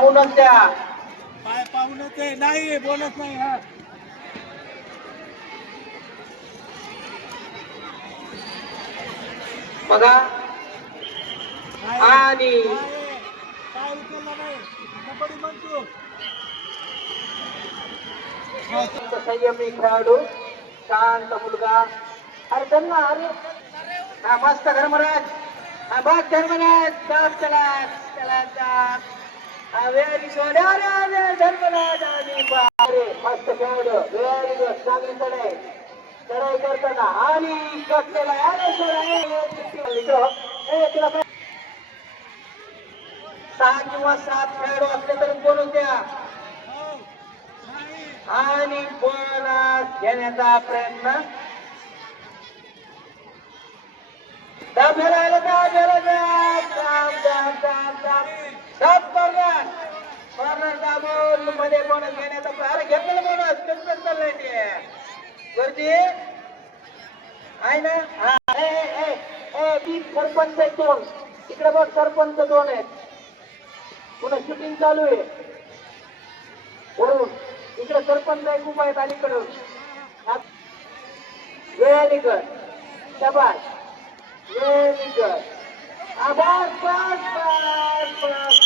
पाहूनच द्या. काय पाहूनच आहे नाही बोलत नाही हा बघा आणि काय उचलला नाही कबड्डी म्हणतो संयमी खेळाडू शांत मुलगा. अरे त्यांना अरे हा मस्त धर्मराज. हा बघ धर्मराज बघ चला चला व्हेरी गुड. अरे धर्मराज आणि अरे मस्त खेळाडू व्हेरी गुड. चांगली चढाई चढाई करताना आणि कसलेला अरे सहा किंवा सात खेळाडू असले तरी बोलून द्या आणि बोनस घेण्याचा प्रयत्न. मध्ये बोनस घेण्याचा अरे घेतलेला बोनस कसं चाललंय ते गर्दी आहे ना. हा सरपंच आहे दोन इकडे बघ सरपंच दोन आहेत. पुन्हा शूटिंग चालू आहे वरून इकडे सरपंच एक उभा आहेत अलीकडून. व्हेरी गुड शाबास व्हेरी गुड. बस बस बस बस